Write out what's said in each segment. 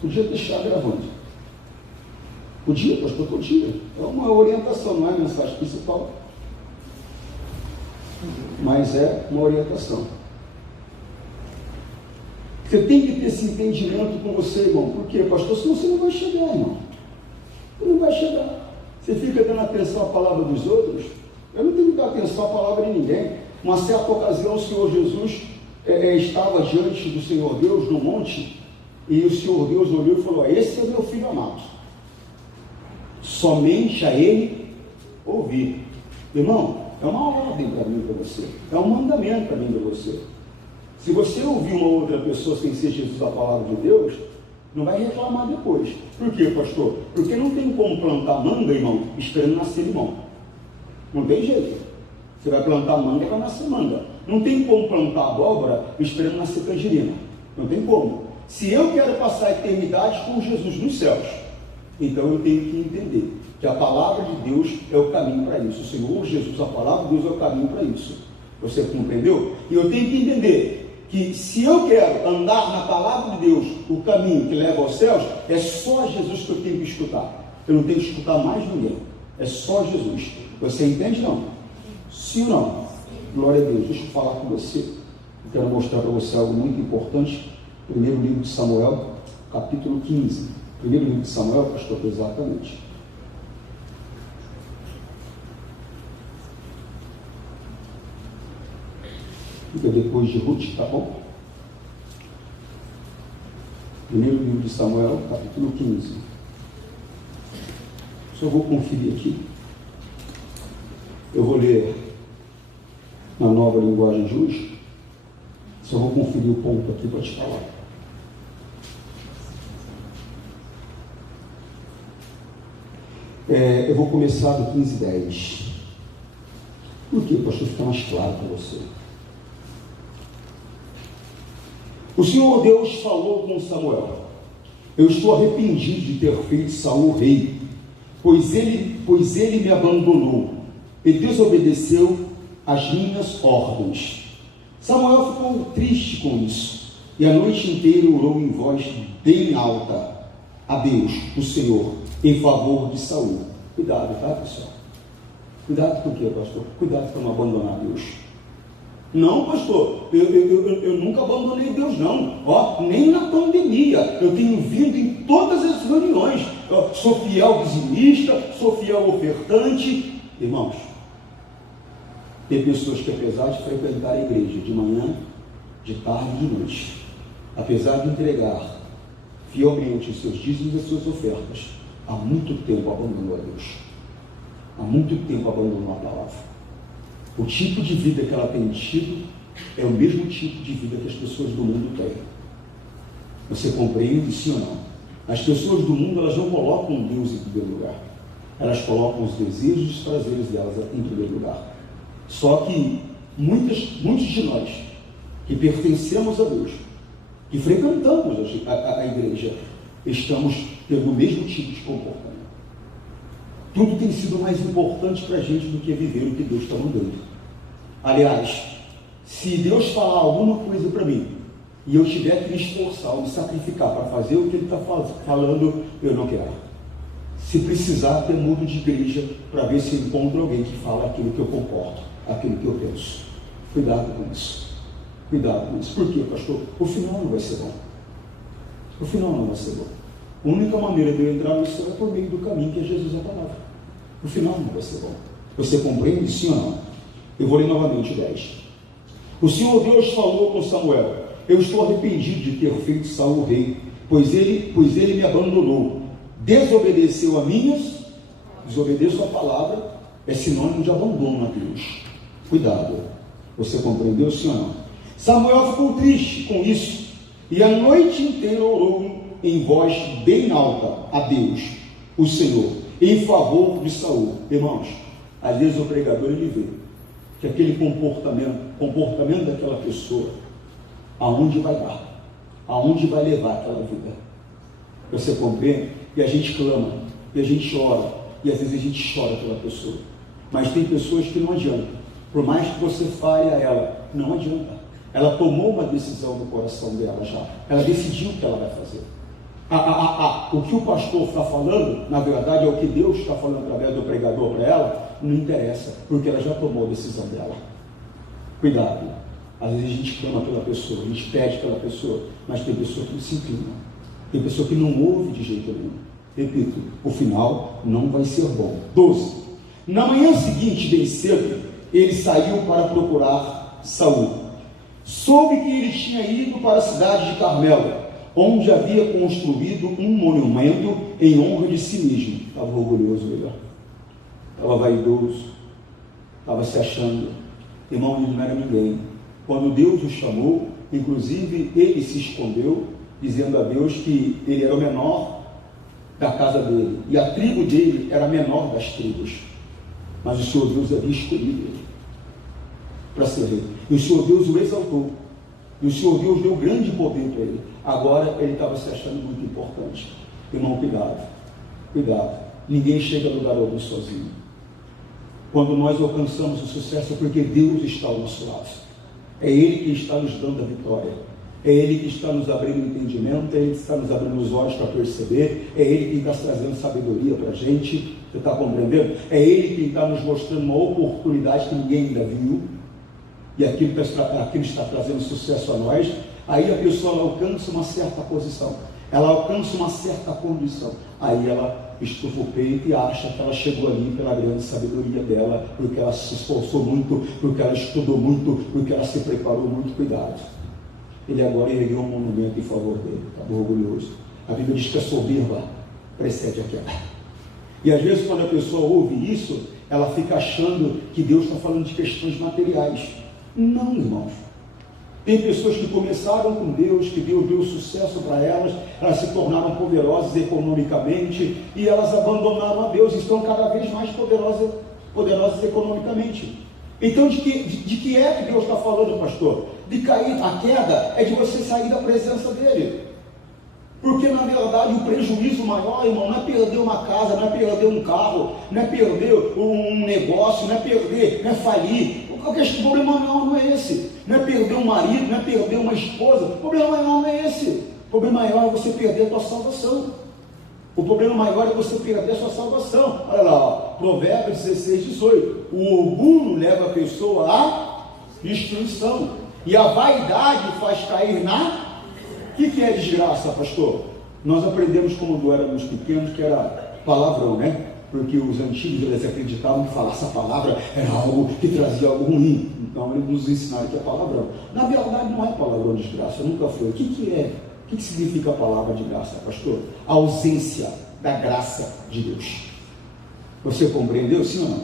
Podia deixar gravando. Podia, pastor, podia. É uma orientação, não é a mensagem principal. Mas é uma orientação. Você tem que ter esse entendimento com você, irmão. Por quê, pastor? Senão você não vai chegar, irmão. Você não vai chegar. Você fica dando atenção à palavra dos outros. Eu não tenho que dar atenção à palavra de ninguém. Uma certa ocasião, o Senhor Jesus estava diante do Senhor Deus no monte, e o Senhor Deus olhou e falou: esse é o meu filho amado, somente a ele ouvir. Irmão, é uma ordem para mim e para você, é um mandamento para mim e para você. Se você ouvir uma outra pessoa sem ser Jesus, a palavra de Deus, não vai reclamar depois. Por quê, pastor? Porque não tem como plantar manga, irmão, esperando nascer limão. Não tem jeito. Você vai plantar manga, vai nascer manga. Não tem como plantar abóbora esperando nascer tangerina. Não tem como. Se eu quero passar a eternidade com Jesus nos céus, então eu tenho que entender que a palavra de Deus é o caminho para isso. O Senhor Jesus, a palavra de Deus é o caminho para isso. Você compreendeu? E eu tenho que entender que se eu quero andar na palavra de Deus, o caminho que leva aos céus, é só Jesus que eu tenho que escutar. Eu não tenho que escutar mais ninguém. É só Jesus. Você entende, não? Sim ou não? Glória a Deus. Deixa eu falar com você. Eu quero mostrar para você algo muito importante. Primeiro livro de Samuel, capítulo 15. Primeiro livro de Samuel, pastor, exatamente. Fica depois de Ruth, tá bom? Primeiro livro de Samuel, capítulo 15. Só vou conferir aqui. Eu vou ler na nova linguagem de hoje. Só vou conferir o ponto aqui para te falar. Eu vou começar do 15:10. Por quê, pastor? Fica mais claro para você. O Senhor Deus falou com Samuel: eu estou arrependido de ter feito Saul rei, pois ele me abandonou e desobedeceu às minhas ordens. Samuel ficou triste com isso, e a noite inteira orou em voz bem alta a Deus, o Senhor, em favor de Saul. Cuidado, tá, pessoal? Cuidado com o quê, pastor? Cuidado para não abandonar Deus. Não, pastor, eu nunca abandonei Deus, não. Ó, nem na pandemia. Eu tenho vindo em todas as reuniões. Sou fiel dizimista, sou fiel ofertante. Irmãos, tem pessoas que, apesar de frequentar a igreja de manhã, de tarde e de noite, apesar de entregar fielmente os seus dízimos e as suas ofertas, há muito tempo abandonou a Deus. Há muito tempo abandonou a palavra. O tipo de vida que ela tem tido é o mesmo tipo de vida que as pessoas do mundo têm. Você compreende, sim ou não? As pessoas do mundo, elas não colocam Deus em primeiro lugar. Elas colocam os desejos e os prazeres delas em primeiro lugar. Só que muitos de nós que pertencemos a Deus, que frequentamos a igreja, estamos tendo o mesmo tipo de comportamento. Tudo tem sido mais importante para a gente do que viver o que Deus está mandando. Aliás, se Deus falar alguma coisa para mim e eu tiver que me esforçar ou me sacrificar para fazer o que Ele está falando, eu não quero. Se precisar, até mudo de igreja para ver se eu encontro alguém que fala aquilo que eu concordo, aquilo que eu penso. Cuidado com isso. Cuidado com isso. Por quê, pastor? O final não vai ser bom. O final não vai ser bom. A única maneira de eu entrar no céu é por meio do caminho que é Jesus a palavra. O final não vai ser bom. Você compreende, sim ou não? Eu vou ler novamente 10. O Senhor Deus falou com Samuel: eu estou arrependido de ter feito Saul rei, pois ele me abandonou, desobedeceu a minhas, desobedeço a palavra, é sinônimo de abandono a Deus. Cuidado. Você compreendeu, sim ou não? Samuel ficou triste com isso, e a noite inteira orou em voz bem alta a Deus, o Senhor, em favor de Saul. Irmãos, às vezes o pregador ele vê que aquele comportamento daquela pessoa, aonde vai dar, aonde vai levar aquela vida. Você compreende? E a gente clama, e a gente ora, e às vezes a gente chora pela pessoa. Mas tem pessoas que não adianta. Por mais que você fale a ela, não adianta. Ela tomou uma decisão no coração dela já. Ela decidiu o que ela vai fazer. O que o pastor está falando, na verdade, é o que Deus está falando através do pregador para ela, não interessa, porque ela já tomou a decisão dela. Cuidado, às vezes a gente clama pela pessoa, a gente pede pela pessoa, mas tem pessoa que não se inclina, tem pessoa que não ouve de jeito nenhum. Repito, o final não vai ser bom. 12. Na manhã seguinte, bem cedo, ele saiu para procurar Saul. Soube que ele tinha ido para a cidade de Carmelo, onde havia construído um monumento em honra de si mesmo. Estava orgulhoso, melhor. Estava vaidoso, estava se achando. Irmão, ele não era ninguém. Quando Deus o chamou, inclusive ele se escondeu, dizendo a Deus que ele era o menor da casa dele, e a tribo dele era a menor das tribos. Mas o Senhor Deus havia escolhido ele para ser rei. E o Senhor Deus o exaltou. E o Senhor Deus deu grande poder para ele. Agora ele estava se achando muito importante. Irmão, cuidado. Cuidado. Ninguém chega a lugar algum sozinho. Quando nós alcançamos o sucesso é porque Deus está ao nosso lado. É Ele que está nos dando a vitória. É Ele que está nos abrindo o entendimento. É Ele que está nos abrindo os olhos para perceber. É Ele que está trazendo sabedoria para a gente. Você está compreendendo? É Ele que está nos mostrando uma oportunidade que ninguém ainda viu. E aquilo está trazendo sucesso a nós. Aí a pessoa ela alcança uma certa posição. Ela alcança uma certa condição. Aí ela estufa o peito e acha que ela chegou ali pela grande sabedoria dela, porque ela se esforçou muito, porque ela estudou muito, porque ela se preparou muito. Cuidado. Ele agora ergueu um monumento em favor dele. Está orgulhoso. A Bíblia diz que a soberba precede a queda. E às vezes quando a pessoa ouve isso, ela fica achando que Deus está falando de questões materiais. Não, irmãos. Tem pessoas que começaram com Deus, que Deus deu sucesso para elas se tornaram poderosas economicamente, e elas abandonaram a Deus, e estão cada vez mais poderosas economicamente. Então, de que é que Deus está falando, pastor? De cair, a queda é de você sair da presença dele. Porque, na verdade, o prejuízo maior, irmão, não é perder uma casa, não é perder um carro, não é perder um negócio, não é falir. O problema maior não é esse. Não é perder um marido, não é perder uma esposa. O problema maior não é esse. O problema maior é você perder a tua salvação. O problema maior é você perder a sua salvação. Olha lá, ó, Provérbios 16, 18. O orgulho leva a pessoa à destruição, e a vaidade faz cair na... O que é desgraça, pastor? Nós aprendemos quando éramos pequenos que era palavrão, né? Porque os antigos eles acreditavam que falar essa palavra era algo que trazia algo ruim. Então eles nos ensinaram que é palavrão. Na verdade não é palavrão de graça, nunca foi. O que é? O que significa a palavra de graça, pastor? A ausência da graça de Deus. Você compreendeu, sim ou não?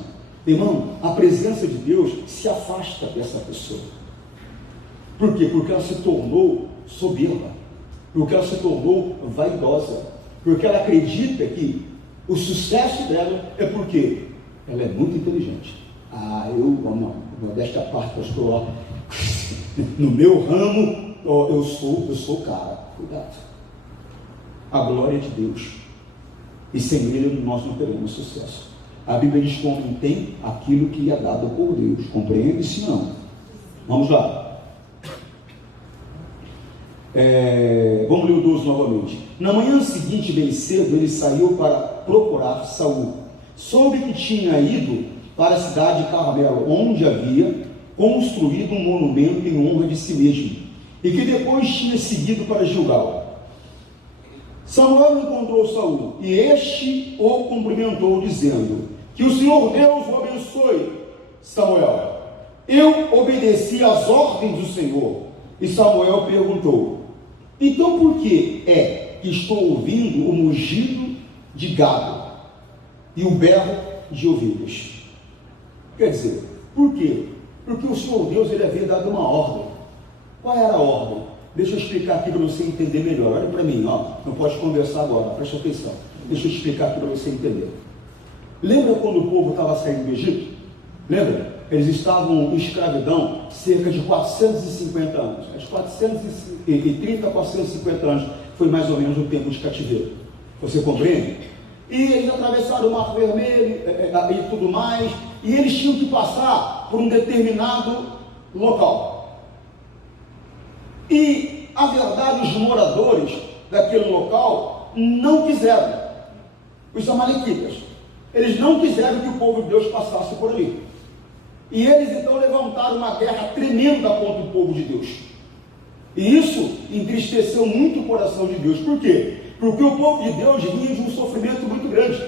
Irmão, a presença de Deus se afasta dessa pessoa. Por quê? Porque ela se tornou soberba. Porque ela se tornou vaidosa. Porque ela acredita que o sucesso dela é porque ela é muito inteligente. Modéstia à parte, pastor, no meu ramo, eu sou cara. Cuidado. A glória é de Deus. E sem Ele nós não teremos sucesso. A Bíblia diz que o homem tem aquilo que lhe é dado por Deus. Compreende? Sim ou não? Vamos lá. Vamos ler o 12 novamente. Na manhã seguinte, bem cedo, ele saiu para procurar Saul. Soube que tinha ido para a cidade de Carmelo, onde havia construído um monumento em honra de si mesmo, e que depois tinha seguido para Gilgal. Samuel encontrou Saul, e este o cumprimentou, dizendo: que o Senhor Deus o abençoe, Samuel. Eu obedeci às ordens do Senhor. E Samuel perguntou: então por que é que estou ouvindo o mugido de gado e o berro de ovelhas? Quer dizer, por quê? Porque o Senhor Deus ele havia dado uma ordem. Qual era a ordem? Deixa eu explicar aqui para você entender melhor. Olha para mim, não pode conversar agora, preste atenção. Deixa eu explicar aqui para você entender. Lembra quando o povo estava saindo do Egito? Lembra? Eles estavam em escravidão cerca de 450 anos. De 430 a 450 anos foi mais ou menos o tempo de cativeiro. Você compreende? E eles atravessaram o Mar Vermelho e tudo mais, e eles tinham que passar por um determinado local. E, a verdade, os moradores daquele local não quiseram, os amalequitas, eles não quiseram que o povo de Deus passasse por ali. E eles então levantaram uma guerra tremenda contra o povo de Deus. E isso entristeceu muito o coração de Deus. Por quê? Porque o povo de Deus vinha de um sofrimento muito grande.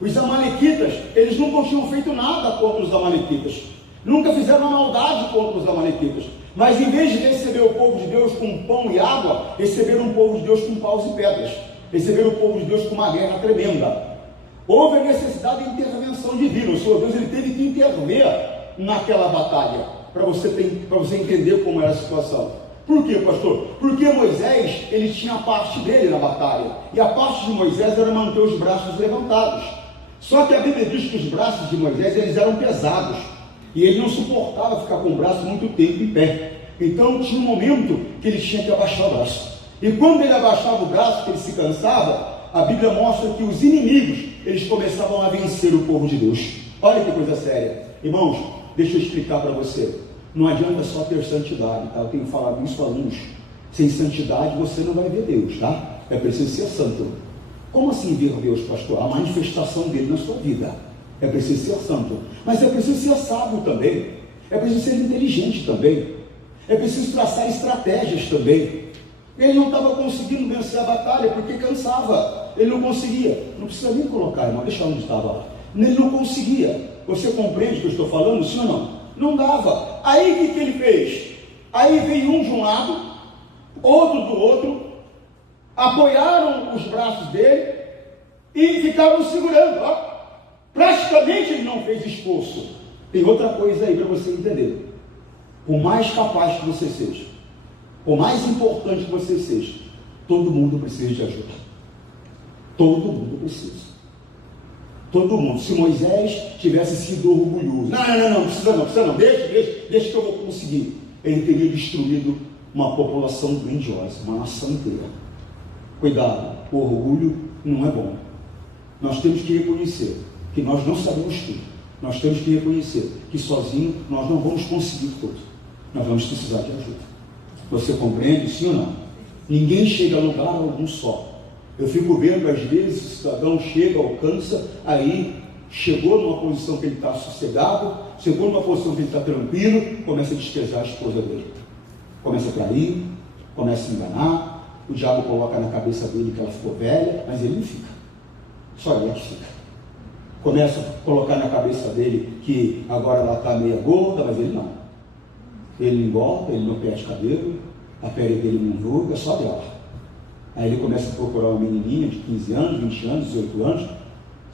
Os amalequitas, eles nunca tinham feito nada contra os amalequitas. Nunca fizeram uma maldade contra os amalequitas. Mas em vez de receber o povo de Deus com pão e água, receberam o povo de Deus com paus e pedras. Receberam o povo de Deus com uma guerra tremenda. Houve a necessidade de intervenção divina. O Senhor Deus, ele teve que intervir naquela batalha, para você entender como era a situação. Por quê, pastor? Porque Moisés, ele tinha a parte dele na batalha, e a parte de Moisés era manter os braços levantados. Só que a Bíblia diz que os braços de Moisés, eles eram pesados, e ele não suportava ficar com o braço muito tempo em pé. Então tinha um momento que ele tinha que abaixar o braço, e quando ele abaixava o braço, que ele se cansava, a Bíblia mostra que os inimigos, eles começavam a vencer o povo de Deus. Olha que coisa séria. Irmãos, deixa eu explicar para você. Não adianta só ter santidade, tá? Eu tenho falado isso a alunos. Sem santidade você não vai ver Deus, tá? É preciso ser santo. Como assim ver Deus, pastor? A manifestação dele na sua vida. É preciso ser santo. Mas é preciso ser sábio também. É preciso ser inteligente também. É preciso traçar estratégias também. Ele não estava conseguindo vencer a batalha porque cansava. Ele não conseguia. Não precisa nem colocar, irmão. Deixa onde estava lá. Ele não conseguia. Você compreende o que eu estou falando? Sim ou não? Não dava. Aí o que ele fez? Aí veio um de um lado, outro do outro, apoiaram os braços dele e ficaram segurando. Ó. Praticamente ele não fez esforço. Tem outra coisa aí para você entender. Por mais capaz que você seja, por mais importante que você seja, todo mundo precisa de ajuda. Todo mundo precisa. Todo mundo. Se Moisés tivesse sido orgulhoso, não precisa não, deixa que eu vou conseguir, ele teria destruído uma população grandiosa, uma nação inteira. Cuidado, o orgulho não é bom. Nós temos que reconhecer que nós não sabemos tudo. Nós temos que reconhecer que sozinho nós não vamos conseguir tudo. Nós vamos precisar de ajuda. Você compreende, sim ou não? Ninguém chega a lugar algum só. Eu fico vendo, às vezes, o cidadão chega, alcança, aí chegou numa posição que ele está sossegado, chegou numa posição que ele está tranquilo, começa a desprezar a esposa dele. Começa a trair, começa a enganar, o diabo coloca na cabeça dele que ela ficou velha, mas ele não fica. Só ele é que fica. Começa a colocar na cabeça dele que agora ela está meia gorda, mas ele não. Ele não engorda, ele não perde cabelo, a pele dele não enruga, só dela. Aí ele começa a procurar uma menininha de 15 anos, 20 anos, 18 anos,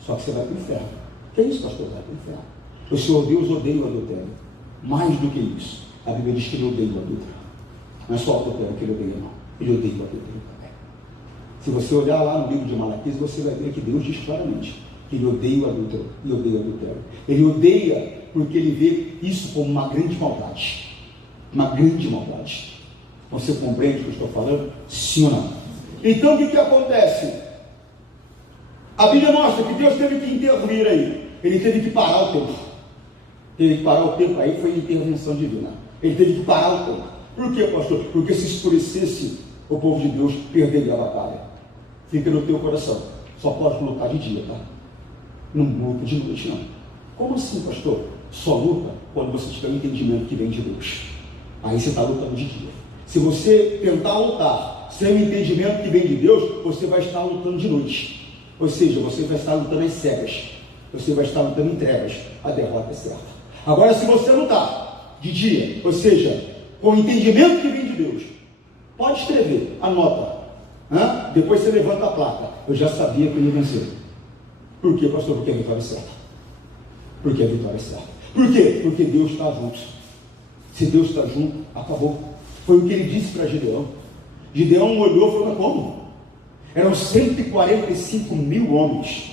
só que você vai para o inferno. Que é isso, pastor? Vai para o inferno. O Senhor Deus odeia o adultério. Mais do que isso, a Bíblia diz que ele odeia o adultério. Não é só o adultério que ele odeia, não. Ele odeia o adultério também. Se você olhar lá no livro de Malaquias, você vai ver que Deus diz claramente que ele odeia o adultério. Ele odeia o adultério. Ele odeia porque ele vê isso como uma grande maldade. Uma grande maldade. Você compreende o que eu estou falando? Sim ou não? Então o que acontece? A Bíblia mostra que Deus teve que intervir aí. Ele teve que parar o tempo. Teve que parar o tempo, aí foi intervenção divina. Ele teve que parar o tempo. Por quê, pastor? Porque se escurecesse, o povo de Deus perderia a batalha. Fica no teu coração. Só pode lutar de dia, tá? Não luta de noite, não. Como assim, pastor? Só luta quando você tiver um entendimento que vem de Deus. Aí você está lutando de dia. Se você tentar lutar sem o entendimento que vem de Deus, você vai estar lutando de noite. Ou seja, você vai estar lutando às cegas. Você vai estar lutando em trevas. A derrota é certa. Agora, se você lutar de dia, ou seja, com o entendimento que vem de Deus, pode escrever, anota. Depois você levanta a placa. Eu já sabia que eu ia vencer. Por quê, pastor? Porque a vitória é certa. Porque a vitória é certa. Por quê? Porque Deus está junto. Se Deus está junto, acabou. Foi o que ele disse para Gideão. Gideão olhou e falou: como? Eram 145 mil homens.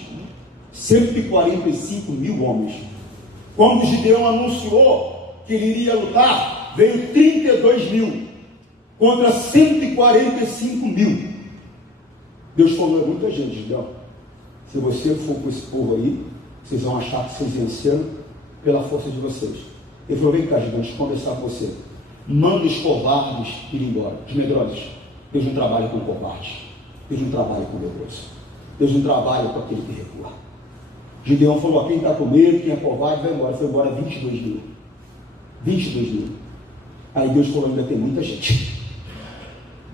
145 mil homens. Quando Gideão anunciou que ele iria lutar, veio 32 mil contra 145 mil. Deus falou: é muita gente, Gideão. Se você for com esse povo aí, vocês vão achar que vocês venceram pela força de vocês. Ele falou: vem cá, Gideão, deixa eu conversar com você. Manda os covardes ir embora, os medrosos. Deus não trabalha com covardes. Deus não trabalha com medroso. Deus não trabalha com aquele que recua. Gideão falou: quem está com medo, quem é covarde, vai embora. Foi embora 22 mil. 22 mil. Aí Deus falou: ainda tem muita gente.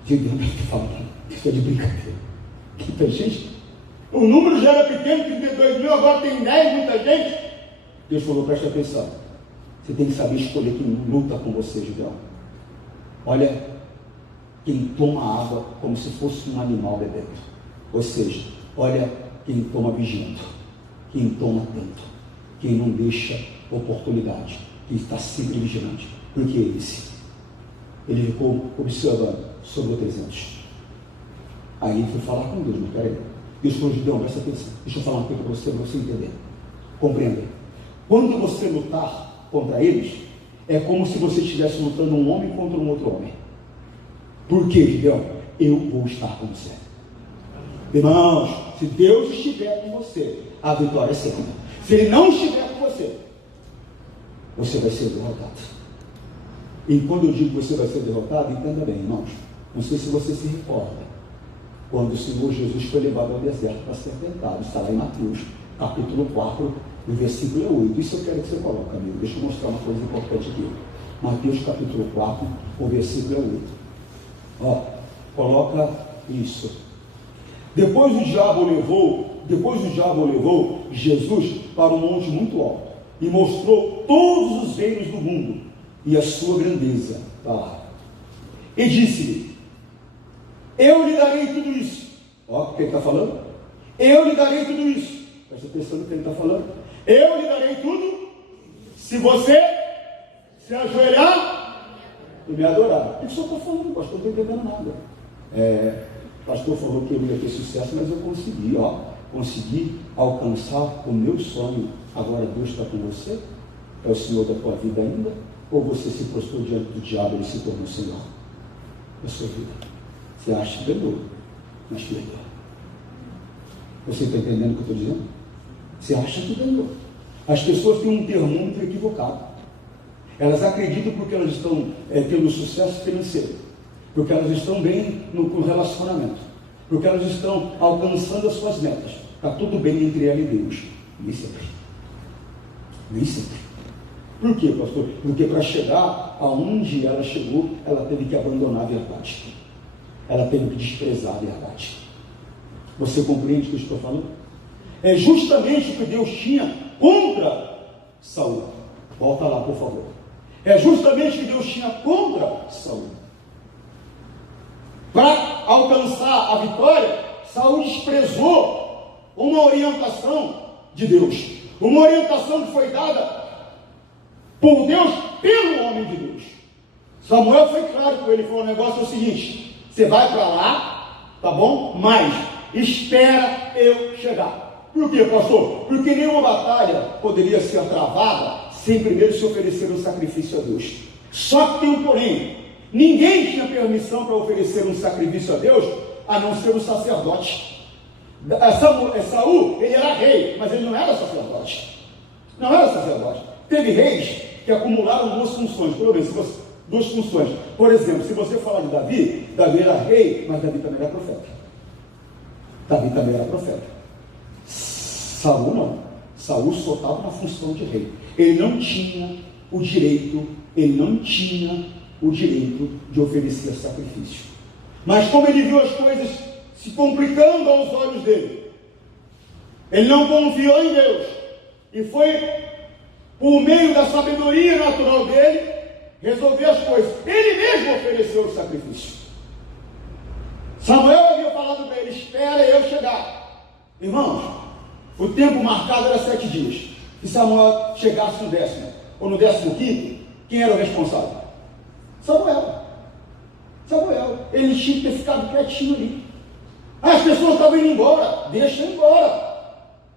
Gideão deve ter falado: isso é de brincadeira. Muita gente. O número já era pequeno, 32 mil, agora tem 10, muita gente. Deus falou: presta atenção. Você tem que saber escolher quem luta com você, Gideão. Olha, quem toma água como se fosse um animal bebendo. Ou seja, olha quem toma vigiando, quem toma atento, quem não deixa oportunidade, quem está sempre vigilante. Porque ele ficou observando, sobrou 300. Aí ele foi falar com Deus: mas peraí. Deus falou: Gideão, presta atenção, deixa eu falar uma coisa para você entender. Compreenda. Quando você lutar contra eles, é como se você estivesse lutando um homem contra um outro homem. Por quê, Gideão? Eu vou estar com você. Irmãos, se Deus estiver com você, a vitória é certa. Se Ele não estiver com você, você vai ser derrotado. E quando eu digo que você vai ser derrotado, entenda bem, irmãos. Não sei se você se recorda, quando o Senhor Jesus foi levado ao deserto para ser tentado. Está lá em Mateus, capítulo 4, o versículo 8. Isso eu quero que você coloque, amigo. Deixa eu mostrar uma coisa importante aqui. Mateus, capítulo 4, o versículo 8. Ó, coloca isso. Depois o diabo levou Jesus para um monte muito alto e mostrou todos os reinos do mundo e a sua grandeza. Está lá. E disse-lhe: eu lhe darei tudo isso. Ó, o que ele está falando? Eu lhe darei tudo isso. Presta atenção no que ele está falando. Eu lhe darei tudo se você se ajoelhar e me adorar. Ele só está falando, pastor, não estou entendendo nada. O pastor falou que eu ia ter sucesso, mas eu consegui, consegui alcançar o meu sonho. Agora Deus está com você? É o Senhor da tua vida ainda? Ou você se prostrou diante do diabo e ele se tornou Senhor da sua vida? Você acha que ganhou, mas perdeu. Você está entendendo o que eu estou dizendo? Você acha que ganhou. As pessoas têm um termômetro equivocado. Elas acreditam porque elas estão tendo sucesso financeiro, porque elas estão bem no relacionamento, porque elas estão alcançando as suas metas. Está tudo bem entre ela e Deus. Nem sempre. Nem sempre. Por quê, pastor? Porque para chegar aonde ela chegou, ela teve que abandonar a verdade. Ela teve que desprezar a verdade. Você compreende o que eu estou falando? É justamente o que Deus tinha contra Saul. Volta lá, por favor. É justamente o que Deus tinha contra Saul. Para alcançar a vitória, Saul desprezou uma orientação de Deus. Uma orientação que foi dada por Deus pelo homem de Deus. Samuel foi claro com ele, falou: o negócio é o seguinte, você vai para lá, tá bom? Mas espera eu chegar. Por quê, pastor? Porque nenhuma batalha poderia ser travada sem primeiro se oferecer um sacrifício a Deus. Só que tem um porém: ninguém tinha permissão para oferecer um sacrifício a Deus, a não ser o sacerdote. Saul, ele era rei, mas ele não era sacerdote. Não era sacerdote. Teve reis que acumularam duas funções. Duas funções. Por exemplo, se você falar de Davi, Davi era rei, mas Davi também era profeta. Davi também era profeta. Saul não. Saul só estava na função de rei. Ele não tinha o direito de oferecer sacrifício. Mas como ele viu as coisas se complicando aos olhos dele, ele não confiou em Deus e foi, por meio da sabedoria natural dele, resolver as coisas. Ele mesmo ofereceu o sacrifício. Samuel havia falado para ele: espera eu chegar. Irmãos, o tempo marcado era 7 dias. Se Samuel chegasse no 10º ou no 15º, quem era o responsável? Samuel. Ele tinha que ter ficado quietinho ali. As pessoas estavam indo embora, deixa eu ir embora.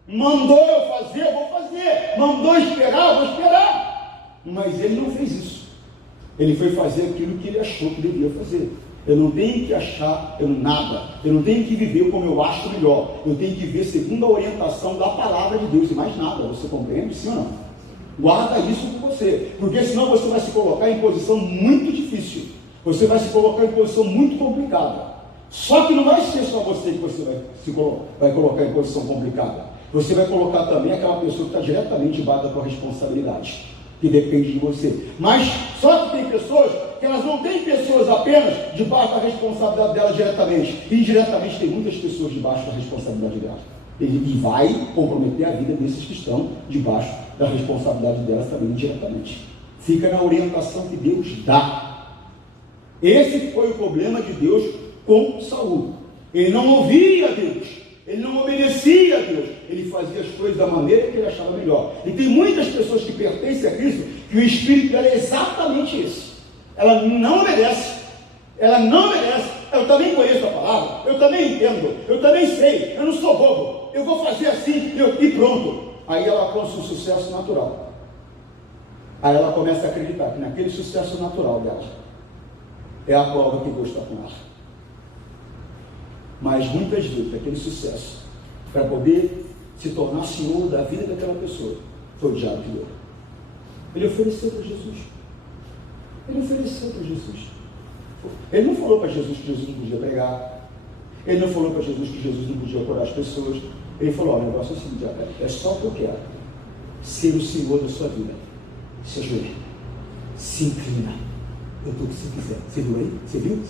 Mandou eu fazer, eu vou fazer. Mandou esperar, eu vou esperar. Mas ele não fez isso. Ele foi fazer aquilo que ele achou que devia fazer. Eu não tenho que achar nada. Eu não tenho que viver como eu acho melhor. Eu tenho que viver segundo a orientação da palavra de Deus e mais nada. Você compreende? Sim ou não? Guarda isso com você, porque senão você vai se colocar em posição muito difícil. Você vai se colocar em posição muito complicada. Só que não vai ser só você que você vai colocar em posição complicada. Você vai colocar também aquela pessoa que está diretamente debaixo da tua responsabilidade, que depende de você. Mas só que tem pessoas que elas não têm pessoas apenas debaixo da responsabilidade dela diretamente. E indiretamente tem muitas pessoas debaixo da responsabilidade dela. E vai comprometer a vida desses que estão debaixo da responsabilidade delas também indiretamente. Fica na orientação que Deus dá. Esse foi o problema de Deus com Saul. Ele não ouvia a Deus, ele não obedecia a Deus, ele fazia as coisas da maneira que ele achava melhor. E tem muitas pessoas que pertencem a Cristo que o espírito dela é exatamente esse. Ela não obedece, eu também conheço a palavra, eu também entendo, eu também sei, eu não sou bobo, eu vou fazer assim e pronto. Aí ela alcança um sucesso natural. Aí ela começa a acreditar que naquele sucesso natural dela é a prova que Deus está com ela. Mas muitas vezes aquele sucesso, para poder se tornar senhor da vida daquela pessoa, foi o diabo que deu. Ele ofereceu para Jesus. Ele não falou para Jesus que Jesus não podia pregar. Ele não falou para Jesus que Jesus não podia curar as pessoas. Ele falou: olha, o negócio é o seguinte, é só o que eu quero, ser o senhor da sua vida. Se ajoelha, se inclina, eu estou o que você quiser. Você viu aí? Você viu?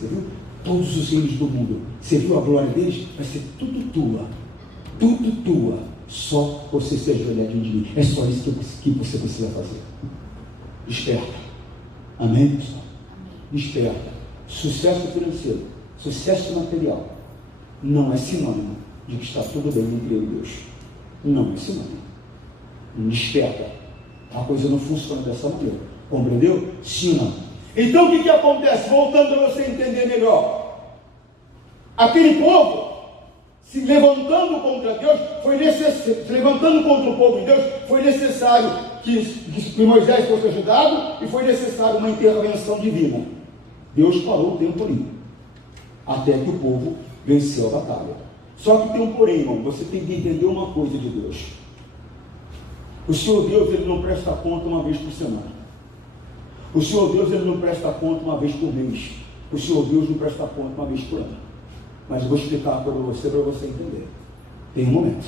Todos os reinos do mundo, você viu a glória deles? Vai ser tudo tua, só você se ajoelhar diante de mim. É só isso que você precisa fazer. Desperta, amém, pessoal? Desperta. Sucesso financeiro, sucesso material não é sinônimo de que está tudo bem entre eu e Deus. Não é sinônimo. Desperta. A coisa não funciona dessa maneira. Compreendeu? Sim ou não? Então o que acontece? Voltando para você entender melhor. Aquele povo se levantando contra Deus, se levantando contra o povo de Deus, foi necessário que Moisés fosse ajudado e foi necessário uma intervenção divina. Deus parou o tempo ali, até que o povo venceu a batalha. Só que tem um porém, irmão, você tem que entender uma coisa de Deus. O Senhor Deus, ele não presta conta uma vez por semana. O Senhor Deus, ele não presta conta uma vez por mês. O Senhor Deus não presta conta uma vez por ano. Mas eu vou explicar para você entender. Tem um momento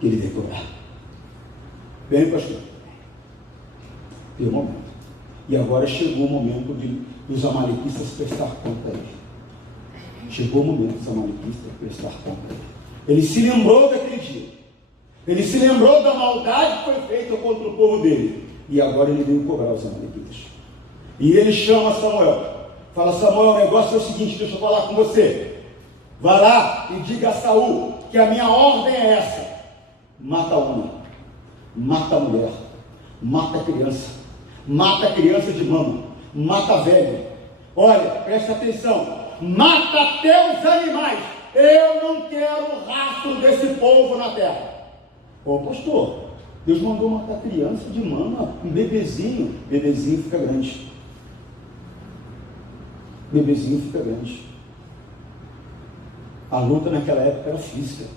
que ele vem cobrar. Bem, pastor? Tem um momento. E agora chegou o momento dos amalequitas prestar conta a ele. Chegou o momento dos amalequitas prestar conta a ele. Ele se lembrou daquele dia. Ele se lembrou da maldade que foi feita contra o povo dele. E agora ele veio cobrar os amalequitas. E ele chama Samuel. Fala: Samuel, o negócio é o seguinte, deixa eu falar com você. Vá lá e diga a Saul que a minha ordem é essa: mata o homem, mata a mulher, mata a criança de mama, mata velho. Olha, presta atenção, mata até os animais. Eu não quero rastro desse povo na terra. Ô pastor, Deus mandou matar criança de mama, um bebezinho fica grande. Bebezinho fica grande. A luta naquela época era física.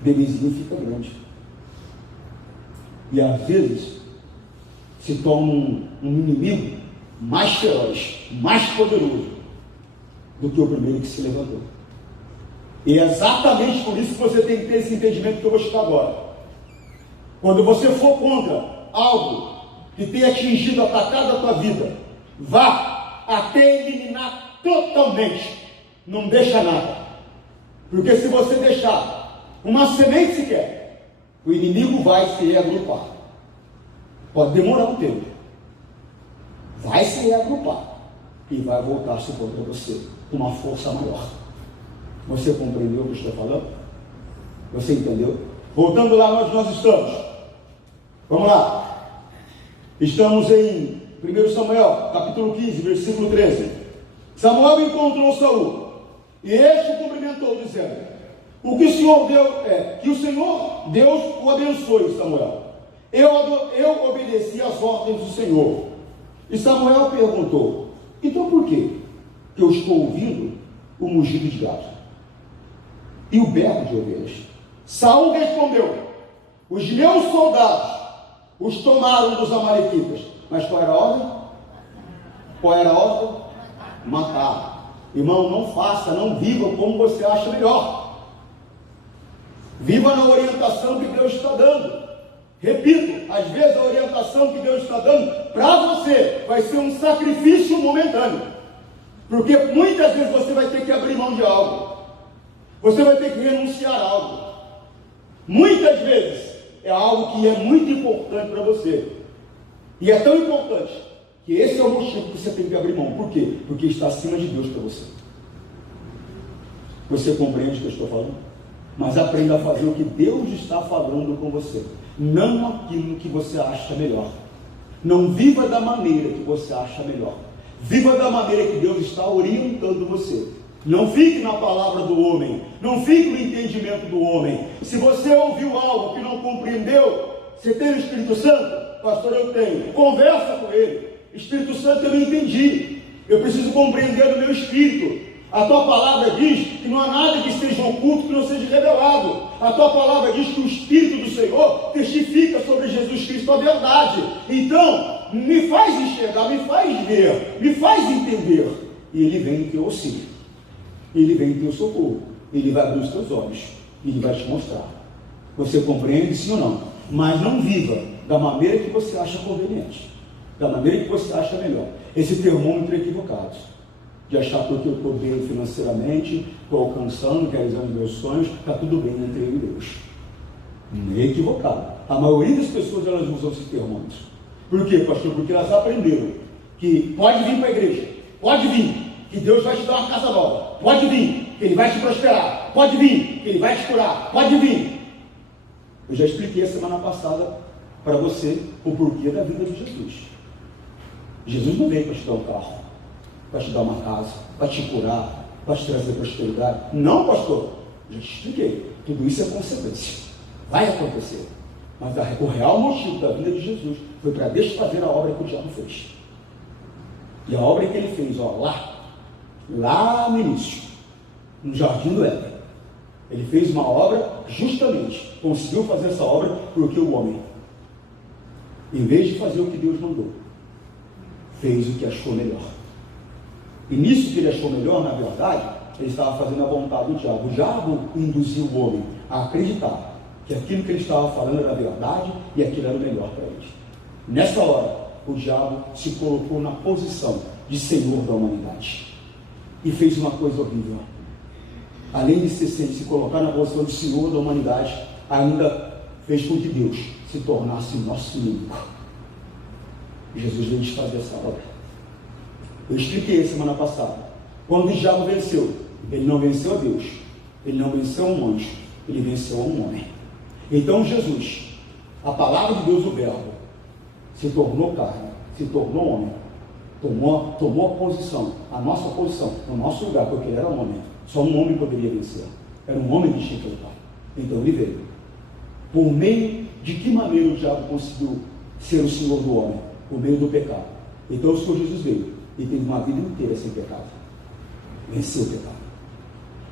Bebezinho fica grande. E às vezes se torna um inimigo mais feroz, mais poderoso do que o primeiro que se levantou. E é exatamente por isso que você tem que ter esse entendimento que eu vou te dar agora. Quando você for contra algo que tenha atingido, atacado a tua vida, vá até eliminar totalmente. Não deixa nada. Porque se você deixar uma semente sequer, o inimigo vai se reagrupar. Pode demorar um tempo. Vai se reagrupar e vai voltar-se contra você com uma força maior. Você compreendeu o que eu estou falando? Você entendeu? Voltando lá onde nós estamos. Vamos lá. Estamos em 1 Samuel, capítulo 15, versículo 13. Samuel encontrou Saul, e este o cumprimentou, dizendo: o que o Senhor deu que o Senhor Deus o abençoe, Samuel. Eu obedeci às ordens do Senhor. E Samuel perguntou: então por quê que eu estou ouvindo o mugido de gado e o berro de ovelhas? Saul respondeu: os meus soldados os tomaram dos amalequitas. Mas qual era a ordem? Matar. Irmão, não faça, não viva como você acha melhor. Viva na orientação que Deus está dando. Repito, às vezes a orientação que Deus está dando para você vai ser um sacrifício momentâneo. Porque muitas vezes você vai ter que abrir mão de algo. Você vai ter que renunciar a algo. Muitas vezes é algo que é muito importante para você. E é tão importante que esse é o motivo que você tem que abrir mão. Por quê? Porque está acima de Deus para você. Você compreende o que eu estou falando? Mas aprenda a fazer o que Deus está falando com você. Não aquilo que você acha melhor. Não viva da maneira que você acha melhor. Viva da maneira que Deus está orientando você. Não fique na palavra do homem. Não fique no entendimento do homem. Se você ouviu algo que não compreendeu, você tem o Espírito Santo? Pastor, eu tenho. Conversa com ele. Espírito Santo, eu não entendi. Eu preciso compreender no meu espírito. A tua palavra diz que não há nada que esteja oculto que não seja revelado. A tua palavra diz que o Espírito do Senhor testifica sobre Jesus Cristo a verdade. Então, me faz enxergar, me faz ver, me faz entender. E Ele vem em teu auxílio. Ele vem em teu socorro. Ele vai abrir os teus olhos. E Ele vai te mostrar. Você compreende, sim ou não? Mas não viva da maneira que você acha conveniente. Da maneira que você acha melhor. Esse termômetro é equivocado. De achar porque eu estou bem financeiramente, estou alcançando, realizando meus sonhos, está tudo bem entre eu e Deus. É equivocado. A maioria das pessoas, elas usam esse termômetro. Por quê, pastor? Porque elas aprenderam que pode vir para a igreja, pode vir, que Deus vai te dar uma casa nova, pode vir, que Ele vai te prosperar, pode vir, que Ele vai te curar, pode vir. Eu já expliquei a semana passada para você o porquê da vida de Jesus. Jesus não veio para te dar um carro, para te dar uma casa, para te curar, para te trazer prosperidade. Não, pastor, já te expliquei. Tudo isso é consequência. Vai acontecer. Mas o real motivo da vida de Jesus foi para desfazer a obra que o diabo fez. E a obra que ele fez, lá no início, no jardim do Éden, ele fez uma obra justamente, conseguiu fazer essa obra porque o homem, em vez de fazer o que Deus mandou, fez o que achou melhor. E nisso que ele achou melhor, na verdade, ele estava fazendo a vontade do diabo. O diabo induziu o homem a acreditar que aquilo que ele estava falando era verdade e aquilo era o melhor para ele. Nessa hora, o diabo se colocou na posição de senhor da humanidade e fez uma coisa horrível. Além de se colocar na posição de senhor da humanidade, ainda fez com que Deus se tornasse nosso inimigo. Jesus veio desfazer essa obra. Eu expliquei semana passada. Quando o diabo venceu, ele não venceu a Deus, ele não venceu um anjo, ele venceu a um homem. Então Jesus, a palavra de Deus, o verbo, se tornou carne, se tornou homem, tomou a posição, a nossa posição, no nosso lugar, porque ele era um homem. Só um homem poderia vencer. Era um homem que tinha que lutar. Então ele veio. Por meio de que maneira o diabo conseguiu ser o senhor do homem? Por meio do pecado. Então o Senhor Jesus veio e teve uma vida inteira sem pecado. Venceu o pecado.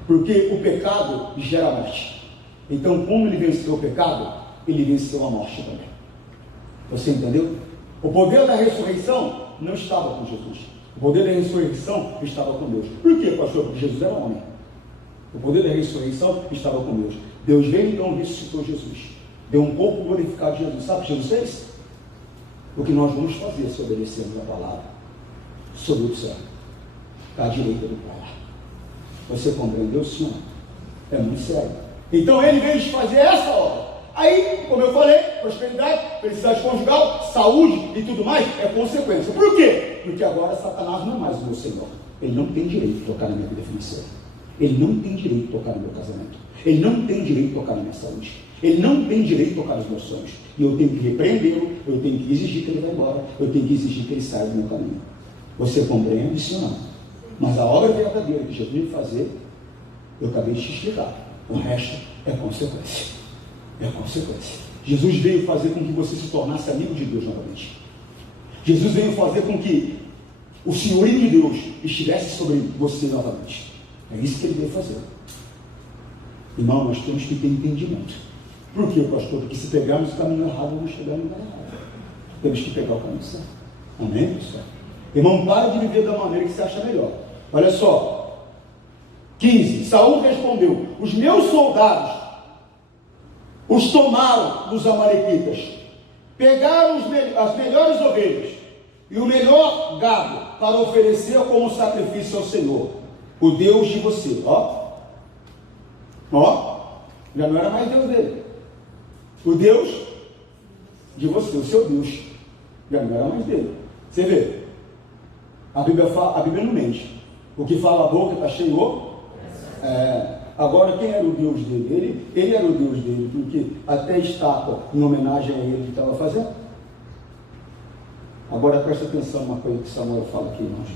Porque o pecado gera morte. Então, como ele venceu o pecado, ele venceu a morte também. Você entendeu? O poder da ressurreição não estava com Jesus. O poder da ressurreição estava com Deus. Por quê, pastor? Porque Jesus era homem. O poder da ressurreição estava com Deus. Deus veio então e ressuscitou Jesus. Deu um corpo glorificado de Jesus. Sabe o que Jesus fez? O que nós vamos fazer se obedecermos a palavra sobre o céu, à direita do Pai. Você compreendeu, senhor? É muito sério. Então ele veio fazer essa obra. Aí, como eu falei, prosperidade, felicidade conjugal, saúde e tudo mais é consequência. Por quê? Porque agora Satanás não é mais o meu senhor. Ele não tem direito de tocar na minha vida financeira. Ele não tem direito de tocar no meu casamento. Ele não tem direito de tocar na minha saúde. Ele não tem direito de tocar nos meus sonhos. E eu tenho que repreendê-lo, eu tenho que exigir que ele vá embora, eu tenho que exigir que ele saia do meu caminho. Você compreende isso ou não? Mas a obra verdadeira que Jesus veio fazer, eu acabei de te explicar. O resto é consequência. É consequência. Jesus veio fazer com que você se tornasse amigo de Deus novamente. Jesus veio fazer com que o senhorio de Deus estivesse sobre você novamente. É isso que ele veio fazer. Irmão, nós temos que ter entendimento. Por quê, pastor? Porque se pegarmos o caminho errado, vamos chegar no lugar errado. Temos que pegar o caminho certo. Amém, pessoal? Irmão, pare de viver da maneira que você acha melhor. Olha só, 15. Saul respondeu: os meus soldados os tomaram dos amalequitas, pegaram as melhores ovelhas e o melhor gado para oferecer como sacrifício ao Senhor, o Deus de você. Já não era mais Deus dele. O Deus de você, o seu Deus, já não era mais dele. Você vê, a Bíblia não mente. O que fala a boca está cheio. Agora, quem era o Deus dele? Ele era o Deus dele, porque até estátua em homenagem a ele estava fazendo. Agora presta atenção numa coisa que Samuel fala aqui, irmãos.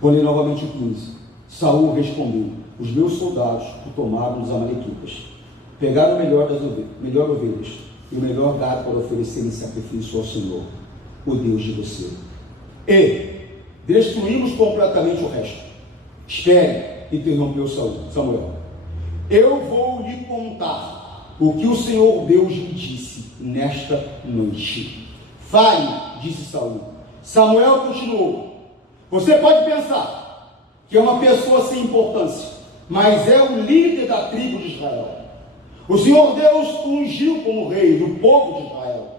Vou ler novamente o 15. Saul respondeu: os meus soldados o tomaram dos amalequitas, pegaram o melhor ovelhas e o melhor gado para oferecer em sacrifício ao Senhor, o Deus de você, e destruímos completamente o resto. Espere, interrompeu Samuel, eu vou lhe contar o que o Senhor Deus me disse nesta noite. Fale, disse Saul. Samuel continuou: você pode pensar que é uma pessoa sem importância, mas é o líder da tribo de Israel. O Senhor Deus o ungiu como rei do povo de Israel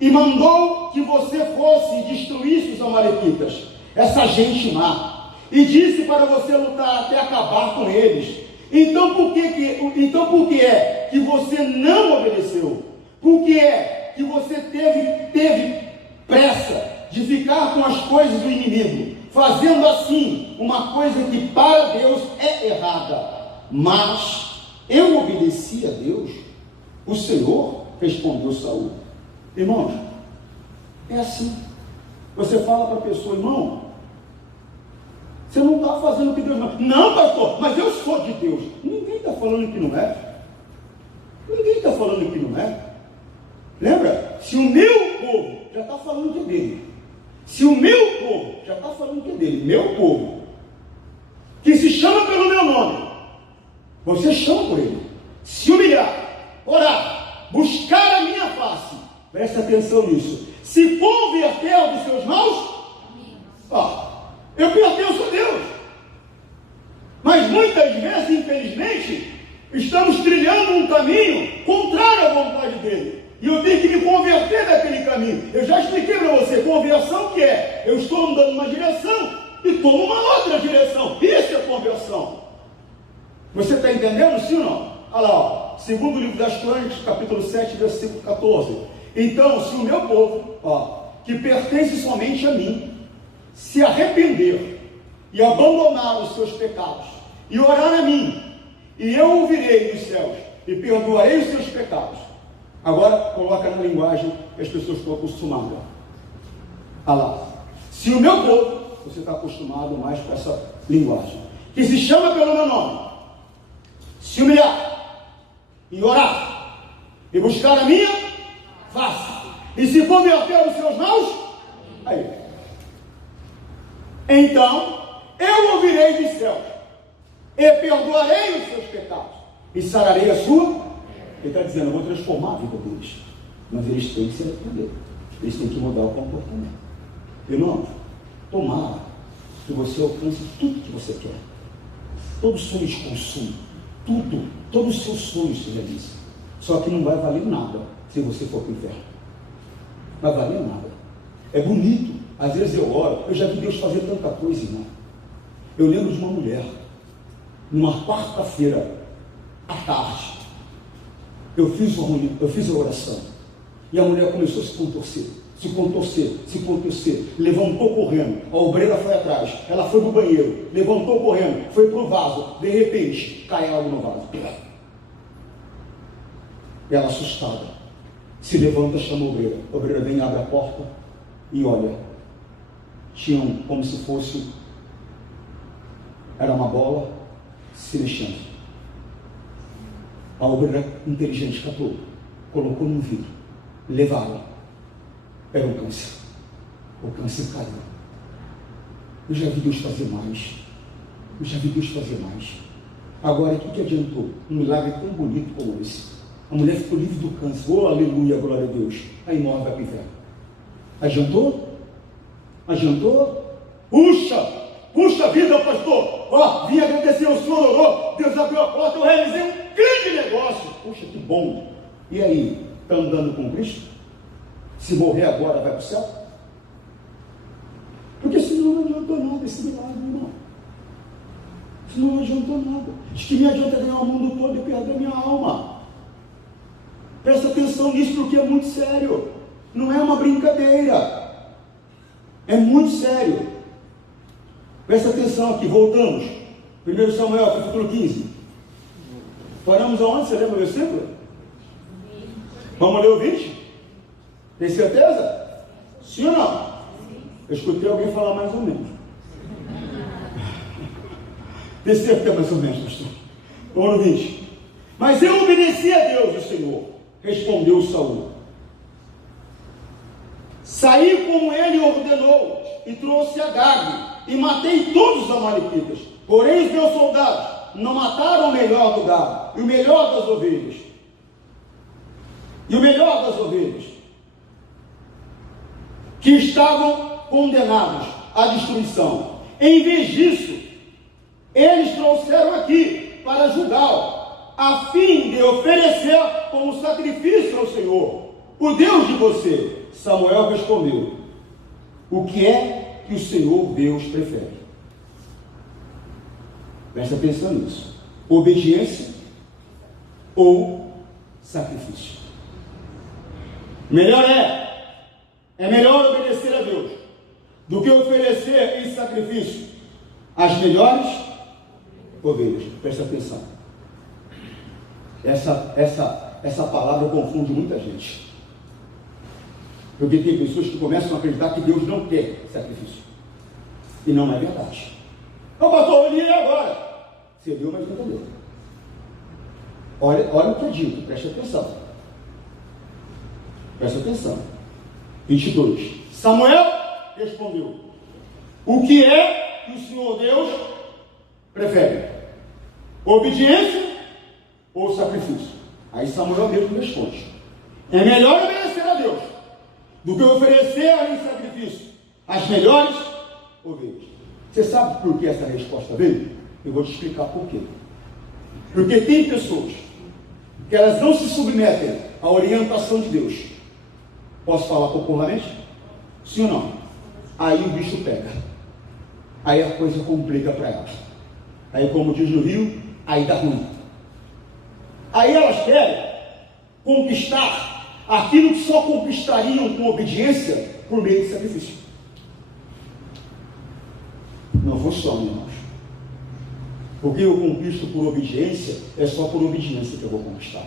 e mandou que você fosse e destruísse os amalequitas, essa gente má, e disse para você lutar até acabar com eles. Então por que é que você não obedeceu? Por que é que você teve pressa de ficar com as coisas do inimigo, fazendo assim uma coisa que para Deus é errada? Mas eu obedeci a Deus, o Senhor, respondeu Saul. Irmãos, é assim. Você fala para a pessoa: irmão, você não está fazendo o que Deus manda. Não, pastor, mas eu sou de Deus. Ninguém está falando que não é. Ninguém está falando que não é. Lembra? Se o meu povo, já está falando que é dele. Se o meu povo, já está falando que é dele, meu povo, que se chama pelo meu nome, você chama por ele, se humilhar, orar, buscar a minha face, presta atenção nisso, se converter dos seus maus, eu pertenço a Deus. Mas muitas vezes, infelizmente, estamos trilhando um caminho contrário à vontade dele, e eu tenho que me converter daquele caminho. Eu já expliquei para você, conversão que é, eu estou andando numa direção e tomo uma outra direção. Isso é conversão. Você está entendendo, sim ou não? Olha lá, segundo livro das Crônicas, capítulo 7, versículo 14. Então, se o meu povo, que pertence somente a mim, se arrepender e abandonar os seus pecados e orar a mim, e eu ouvirei dos céus e perdoarei os seus pecados. Agora coloca na linguagem que as pessoas estão acostumadas. Olha lá, se o meu povo, você está acostumado mais com essa linguagem, que se chama pelo meu nome, se humilhar e orar e buscar a minha face e se converter os seus maus, aí, então eu ouvirei dos céus e perdoarei os seus pecados e sararei a sua. Ele está dizendo: eu vou transformar a vida deles, mas eles têm que se arrepender, eles têm que mudar o comportamento. Irmão, tomara que você alcance tudo que você quer, todos os sonhos de consumo, todos os seus sonhos se realizam. Só que não vai valer nada se você for para o inferno. Não vai valer nada. É bonito, às vezes eu oro, eu já vi Deus fazer tanta coisa, irmão. Eu lembro de uma mulher, numa quarta-feira à tarde, eu fiz a oração, e a mulher começou a se contorcer, levantou correndo, a obreira foi atrás, ela foi no banheiro, levantou correndo, foi para o vaso, de repente, cai algo no vaso. Ela assustada, se levanta, chama a obreira vem, abre a porta e olha, tinham como se fosse, era uma bola se mexendo. A obreira inteligente catou, colocou num vidro, levaram. Era um câncer. O câncer caiu. Eu já vi Deus fazer mais. Agora, o que adiantou? Um milagre tão bonito como esse. A mulher ficou livre do câncer. Oh, aleluia, glória a Deus. Aí morre, vai para o inferno. Adiantou? Puxa! Puxa vida, pastor, ó, vim agradecer ao senhor, orou, Deus abriu a porta, eu realizei um grande negócio. Puxa, que bom. E aí, está andando com Cristo? Se morrer agora, vai para o céu? Porque senão não adiantou nada esse milagre, irmão. Senão não adiantou nada. Diz que me adianta ganhar o mundo todo e perder a minha alma. Presta atenção nisso, porque é muito sério. Não é uma brincadeira. É muito sério. Presta atenção aqui, voltamos. 1 Samuel, capítulo 15. Paramos aonde? Você lembra o versículo? Vamos ler o 20? Tem certeza? Sim ou não? Eu escutei alguém falar mais ou menos. Tem certeza mais ou menos, pastor? Vamos no 20. Mas eu obedeci a Deus, o Senhor. Respondeu Saul. Saí como ele ordenou e trouxe Agag e matei todos os amalequitas. Porém os meus soldados não mataram o melhor do gado e o melhor das ovelhas. Que estavam condenados à destruição. Em vez disso, eles trouxeram aqui para julgá-lo, a fim de oferecer como sacrifício ao Senhor, o Deus de você. Samuel respondeu: o que é que o Senhor Deus prefere? Presta atenção nisso. Obediência ou sacrifício? É melhor obedecer a Deus do que oferecer em sacrifício as melhores ovelhas. Presta atenção. Essa palavra confunde muita gente. Porque tem pessoas que começam a acreditar que Deus não quer sacrifício. E não é verdade. Não, pastor, eu li agora. Você viu, mas não entendeu. Olha o que é dito, preste atenção. Presta atenção. 22. Samuel respondeu: o que é que o Senhor Deus prefere? Obediência ou sacrifício? Aí Samuel mesmo responde: é melhor obedecer a Deus do que oferecer em sacrifício as melhores ovelhas. Você sabe por que essa resposta veio? Eu vou te explicar por quê. Porque tem pessoas que elas não se submetem à orientação de Deus. Posso falar popularmente? Sim ou não? Aí o bicho pega. Aí a coisa complica para elas. Aí, como diz no Rio, aí dá ruim. Aí elas querem conquistar aquilo que só conquistariam com obediência por meio de sacrifício. Não funciona, irmãos. Porque eu conquisto por obediência, é só por obediência que eu vou conquistar.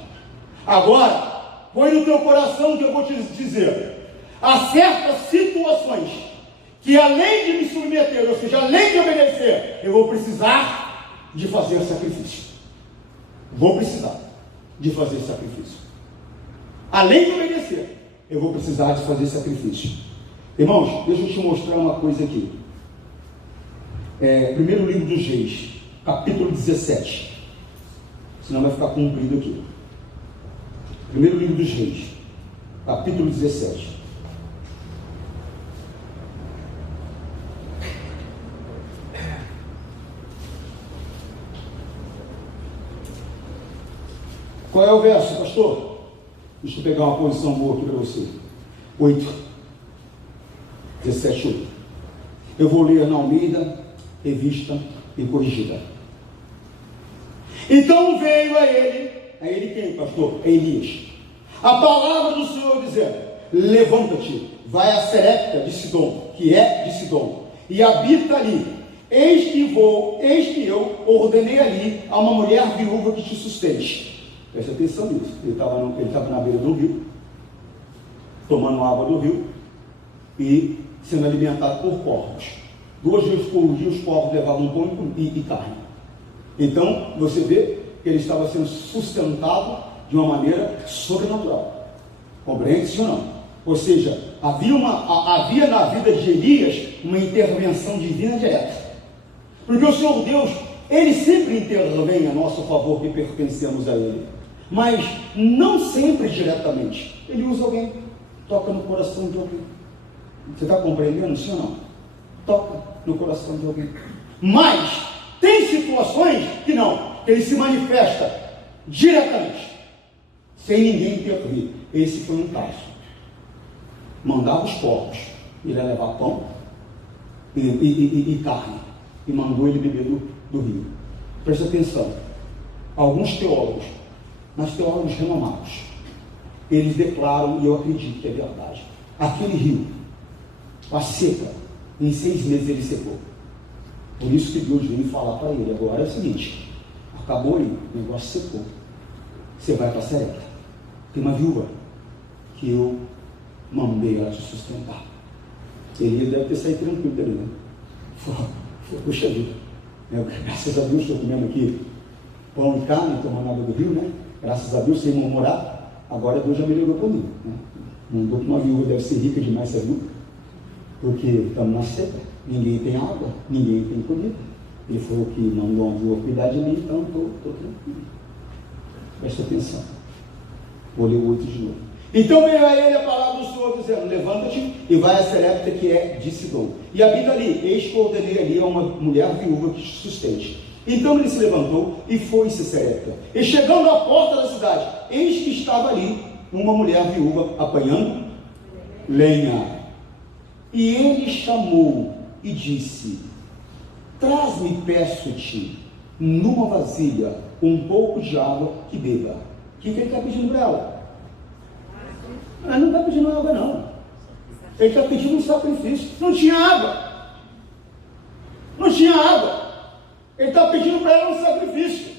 Agora, põe no teu coração que eu vou te dizer: há certas situações que, além de me submeter, ou seja, além de obedecer, eu vou precisar de fazer sacrifício. Vou precisar de fazer sacrifício. Além de obedecer, eu vou precisar de fazer sacrifício. Irmãos, deixa eu te mostrar uma coisa aqui. Primeiro livro dos Reis, capítulo 17. Senão vai ficar comprido aqui. Primeiro livro dos Reis, capítulo 17. Qual é o verso, pastor? Deixa eu pegar uma posição boa aqui para você. 8. 17, 8. Eu vou ler na Almeida, revista e corrigida. Então veio a ele quem, pastor? É Elias. A palavra do Senhor dizendo: levanta-te, vai a Serepta de Sidom, que é de Sidom, e habita ali. Eis que eu ordenei ali a uma mulher viúva que te sustente. Presta atenção nisso. Ele estava na beira do rio, tomando água do rio e sendo alimentado por porcos. 2 vezes por dia os porcos levavam pão e carne. Então você vê que ele estava sendo sustentado de uma maneira sobrenatural. Compreende-se ou não? Ou seja, havia na vida de Elias uma intervenção divina direta. Porque o Senhor Deus, Ele sempre intervém a nosso favor que pertencemos a Ele. Mas não sempre diretamente. Ele usa alguém, toca no coração de alguém. Você está compreendendo, sim ou não? Toca no coração de alguém. Mas tem situações que não, que ele se manifesta diretamente, sem ninguém intervir. Esse foi um caso. Mandava os porcos, ele ia levar pão e carne, e mandou ele beber do rio. Presta atenção, alguns teólogos, mas teólogos renomados, eles declaram, e eu acredito que é verdade, aquele rio, a seca, em 6 meses ele secou. Por isso que Deus veio falar para ele: agora é o seguinte, acabou aí, o negócio secou, você vai para Serepta, tem uma viúva que eu mandei ela te sustentar. Ele deve ter saído tranquilo dele, né? Puxa vida, graças a Deus estou comendo aqui pão e carne, tomando água do rio, né? Graças a Deus, sem murmurar, agora Deus já melhorou para mim, né? Mandou para uma viúva, deve ser rica demais essa viúva, porque estamos na seca, ninguém tem água, ninguém tem comida. Ele falou que mandou uma viúva cuidar de mim, então estou tranquilo. Presta atenção, vou ler o 8 de novo. Então veio a ele a palavra do Senhor dizendo: levanta-te e vai a Serepta, que é de Sidom, e habita ali, eis que ordenei ali a uma mulher viúva que te sustente. Então ele se levantou e foi-se a Serepta, e chegando à porta da cidade, eis que estava ali uma mulher viúva apanhando lenha. E ele chamou e disse: traz-me, peço-te, numa vasilha, um pouco de água que beba. O que ele está pedindo para ela? Ele não está pedindo água, não. Ele está pedindo um sacrifício. Não tinha água. Não tinha água. Ele está pedindo para ela um sacrifício.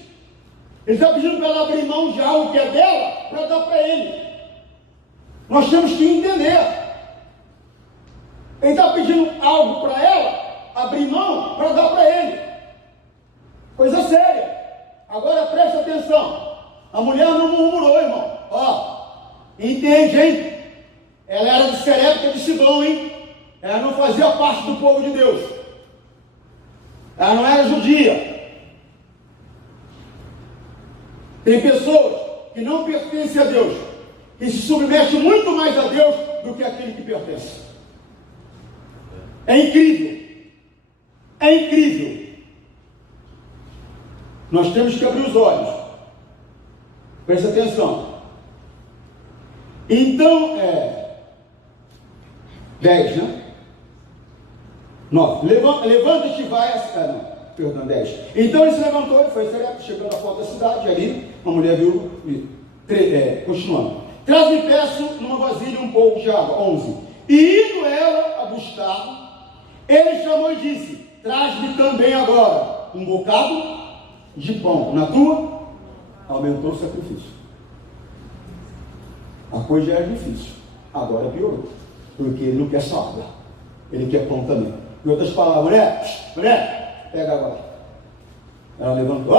Ele está pedindo para ela abrir mão de algo que é dela para dar para ele. Nós temos que entender. Ele está pedindo algo para ela abrir mão para dar para ele. Coisa séria. Agora preste atenção. A mulher não murmurou, irmão. Entende, hein? Ela era de Serepta de Sidom, hein? Ela não fazia parte do povo de Deus. Ela não era judia. Tem pessoas que não pertencem a Deus, que se submetem muito mais a Deus do que aquele que pertence. É incrível. É incrível. Nós temos que abrir os olhos. Presta atenção. Então, 10, né? 9. Levanta-te e vai a... 10. Então ele se levantou e foi a Serepta, chegando à porta da cidade, ali, uma mulher viúva, continuando. Traz-me, peço, numa vasilha um pouco de água. 11. E indo ela a buscar, ele chamou e disse: traz-me também agora um bocado de pão. Na tua, aumentou o sacrifício. A coisa já era difícil, agora piorou, porque ele não quer só água, ele quer pão também. Em outras palavras: mulher, pega agora. Ela levantou: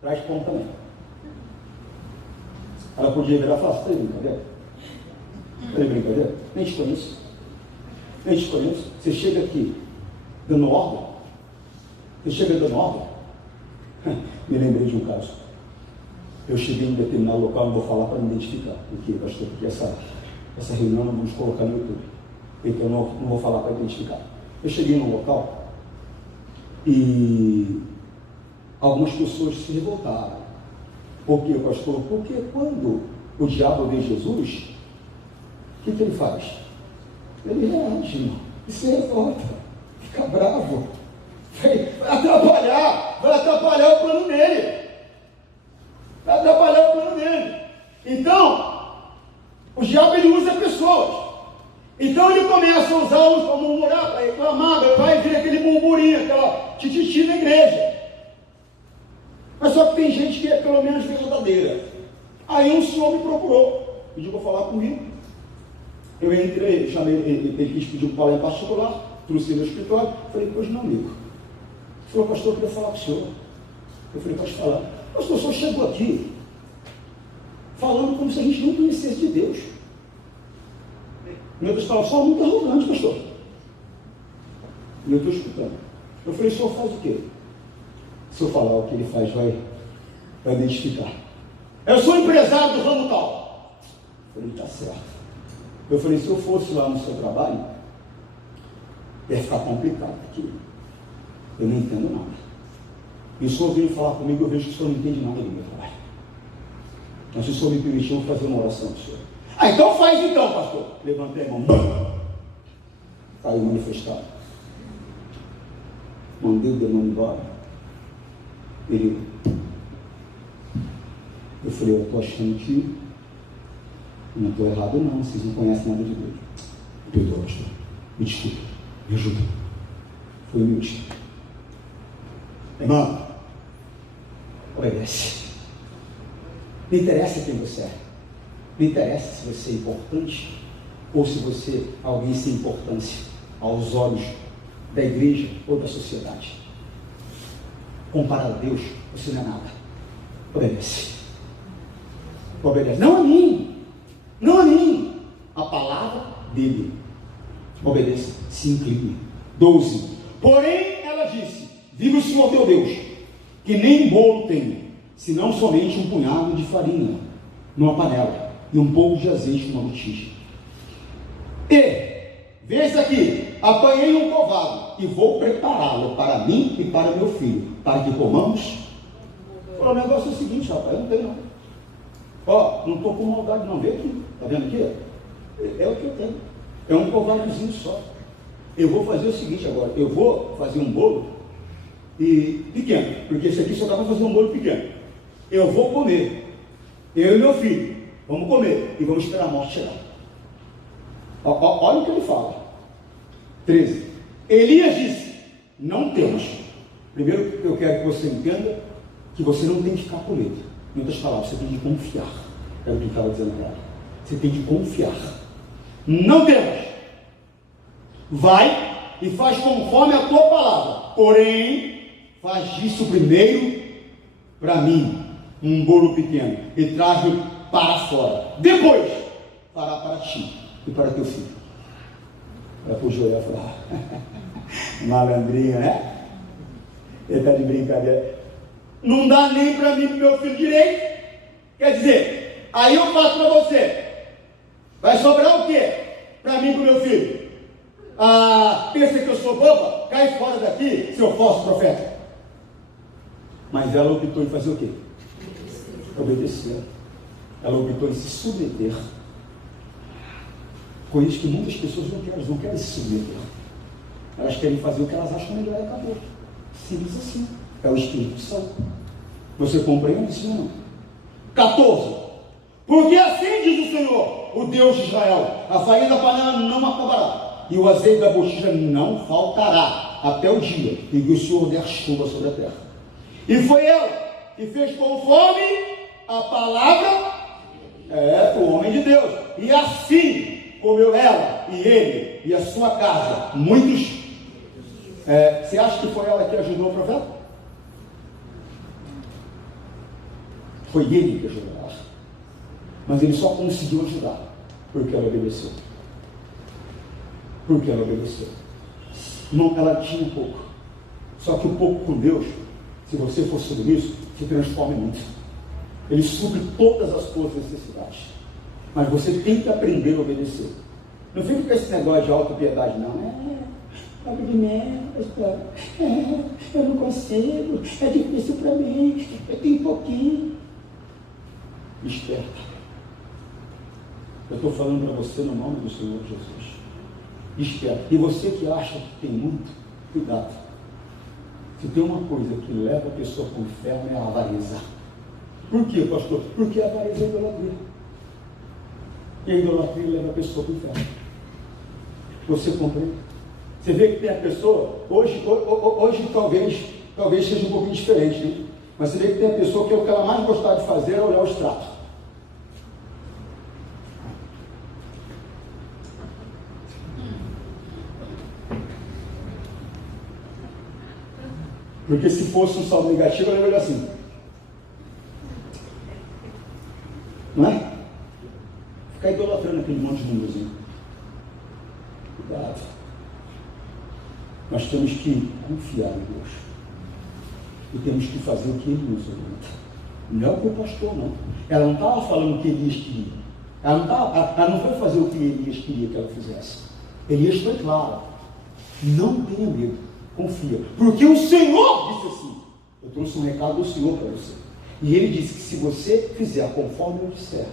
traz pão também. Ela podia virar e falar: está de brincadeira? Está de brincadeira? Nem te conheço. Nem te conheço. Você chega aqui dando ordem? Você chega dando ordem? Me lembrei de um caso. Eu cheguei em um determinado local, não vou falar para me identificar, porque essa reunião nós vamos colocar no YouTube, então eu não vou falar para identificar. Eu cheguei num local e algumas pessoas se revoltaram. Por quê, pastor? Porque quando o diabo vê Jesus, o que ele faz? Ele reage, irmão, e se revolta, fica bravo, vai atrapalhar o plano dele. Vai atrapalhar o plano dele. Então, o diabo ele usa pessoas. Então ele começa a usar para murmurar, para reclamar, vai vir aquele murmurinho, aquela tititi na igreja. Mas só que tem gente que é pelo menos verdadeira. Aí um senhor me procurou, pediu para falar comigo. Eu entrei, chamei, ele quis pedir um palestra particular, trouxe ele no escritório, falei: pois não, amigo. Ele falou: pastor, eu queria falar com o senhor. Eu falei: pode falar. Pastor, o senhor chegou aqui falando como se a gente não conhecesse de Deus. Meu Deus fala: só muito arrogante, pastor. E eu estou escutando. Eu falei: o senhor faz o quê? Se eu falar o que ele faz, vai identificar. Eu sou empresário do ramo tal. Eu falei: está certo. Eu falei: se eu fosse lá no seu trabalho, ia ficar complicado, porque eu não entendo nada. E o senhor veio falar comigo, eu vejo que o senhor não entende nada do meu trabalho. Mas se o senhor me permitir, eu vou fazer uma oração do senhor. Ah, então faz então, pastor. Levantei a mão. Caiu manifestado. Mandei o demônio embora. Ele... Eu falei, eu estou achando que não estou errado não, vocês não conhecem nada de Deus. Me perdoa, pastor. Me desculpa. Me ajuda. Foi humilde. Irmão, obedece. Não interessa quem você é. Não interessa se você é importante ou se você é alguém sem importância aos olhos da igreja ou da sociedade. Comparado a Deus, você não é nada. Obedece. Obedece. Não a mim. Não a mim. A palavra dele. Obedeça. Se incline. 12. Porém, ela disse: vive o Senhor teu Deus, que nem bolo tenho, senão somente um punhado de farinha numa panela e um pouco de azeite numa botija. E, veja aqui, apanhei um covado e vou prepará-lo para mim e para meu filho, para que comamos. O negócio é o seguinte, rapaz, eu não tenho não. Ó, não estou com maldade não, vê aqui, está vendo aqui? É o que eu tenho, é um covadozinho só. Eu vou fazer o seguinte agora, eu vou fazer um bolo e pequeno, porque esse aqui só dá para fazer um bolo pequeno. Eu vou comer, eu e meu filho, vamos comer e vamos esperar a morte chegar. Olha o que ele fala. 13. Elias disse: não temos. Primeiro eu quero que você entenda que você não tem que ficar com medo. Em outras palavras, você tem que confiar. Era o que ele estava dizendo agora. Você tem que confiar. Não temos. Vai e faz conforme a tua palavra. Porém, faz disso primeiro para mim um bolo pequeno e traz-o para fora. Depois fará para ti e para teu filho. Ela para o Joel falar: malandrinho, né? Ele está de brincadeira. Não dá nem para mim e para meu filho direito. Quer dizer, aí eu faço para você. Vai sobrar o quê? Para mim e para o meu filho. Ah, pensa que eu sou boba? Cai fora daqui, seu falso profeta. Mas ela optou em fazer o quê? Obedecer. Ela optou em se submeter. Coisas que muitas pessoas não querem. Elas não querem se submeter. Elas querem fazer o que elas acham melhor e acabou. Simples assim. É o Espírito Santo. Você compreende isso ou não? 14. Porque assim diz o Senhor, o Deus de Israel: a farinha da panela não acabará, e o azeite da botija não faltará, até o dia em que o Senhor der chuva sobre a terra. E foi ela que fez conforme a palavra do homem de Deus. E assim comeu ela e ele e a sua casa muitos. Você acha que foi ela que ajudou o profeta? Foi ele que ajudou ela. Mas ele só conseguiu ajudar porque ela obedeceu. Porque ela obedeceu. Não, ela tinha pouco. Só que o pouco com Deus, se você for submisso, se transforma em muito. Ele supre todas as suas necessidades. Mas você tem que aprender a obedecer. Não fica com esse negócio de autopiedade, não. Pago de merda, eu não consigo, é difícil para mim, eu tenho pouquinho. Esperta. Eu estou falando para você no nome do Senhor Jesus. Esperta. E você que acha que tem muito, cuidado. Se tem uma coisa que leva a pessoa para o inferno, é a avareza. Por quê, pastor? Porque a avareza é idolatria. E a idolatria leva a pessoa para o inferno. Você compreende? Você vê que tem a pessoa, hoje talvez seja um pouquinho diferente, né? Mas você vê que tem a pessoa que o que ela mais gostava de fazer é olhar o extrato. Porque se fosse um saldo negativo, ela ia olhar assim. Não é? Ficar idolatrando aquele monte de númerozinho. Cuidado. Nós temos que confiar em Deus. E temos que fazer o que Ele nos orienta. Não é o que o pastor, não. Ela não estava falando o que Elias queria. Ela não foi fazer o que Elias queria que ela fizesse. Elias foi claro. Não tenha medo. confia, porque o Senhor disse assim. Eu trouxe um recado do Senhor para você, e Ele disse que se você fizer conforme eu disser,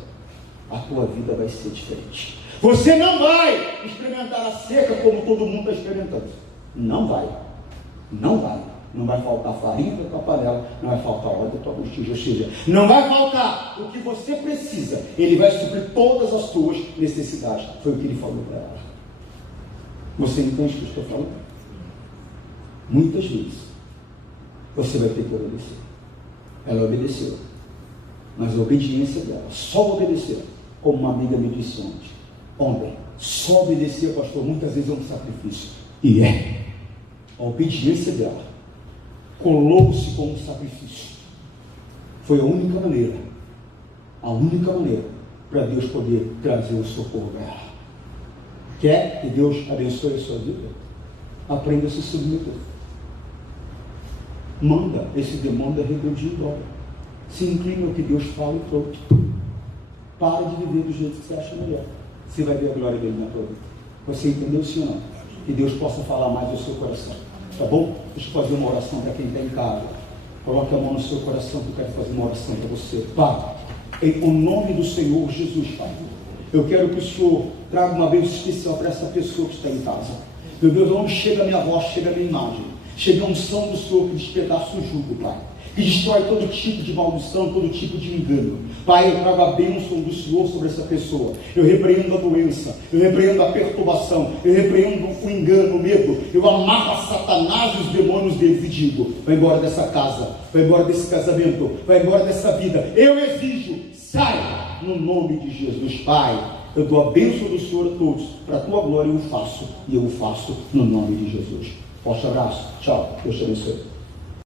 a tua vida vai ser diferente. Você não vai experimentar a seca como todo mundo está experimentando. Não vai. Não vai. Não vai faltar farinha da tua panela, não vai faltar óleo da tua botija, ou seja, não vai faltar o que você precisa. Ele vai suprir todas as tuas necessidades. Foi o que Ele falou para ela. Você entende o que eu estou falando? Muitas vezes você vai ter que obedecer. Ela obedeceu, mas a obediência dela, só obedecer, como uma amiga me disse ontem, só obedecer, pastor, muitas vezes é um sacrifício. E a obediência dela colou-se como um sacrifício. Foi a única maneira para Deus poder trazer o socorro para ela. Quer que Deus abençoe a sua vida? Aprenda a se submeter. Manda esse demônio da rebeldia embora. Se inclina ao que Deus fala e pronto. Para de viver do jeito que você acha melhor. Você vai ver a glória dele na tua vida. Você entendeu, sim ou não? Que Deus possa falar mais do seu coração. Tá bom? Deixa eu fazer uma oração para quem está em casa. Coloque a mão no seu coração que eu quero fazer uma oração para você. Pai, em nome do Senhor Jesus, Pai, eu quero que o Senhor traga uma bênção especial para essa pessoa que está em casa. Meu Deus, onde chega a minha voz, chega a minha imagem. Chega a unção do Senhor que despedaça o jugo, Pai. Que destrói todo tipo de maldição, todo tipo de engano. Pai, eu trago a bênção do Senhor sobre essa pessoa. Eu repreendo a doença, eu repreendo a perturbação, eu repreendo o engano, o medo. Eu amarro a Satanás e os demônios deles e digo: vai embora dessa casa, vai embora desse casamento, vai embora dessa vida. Eu exijo, sai no nome de Jesus. Pai, eu dou a bênção do Senhor a todos, para a tua glória eu faço, e eu o faço no nome de Jesus. Forte abraço, tchau, Deus te abençoe.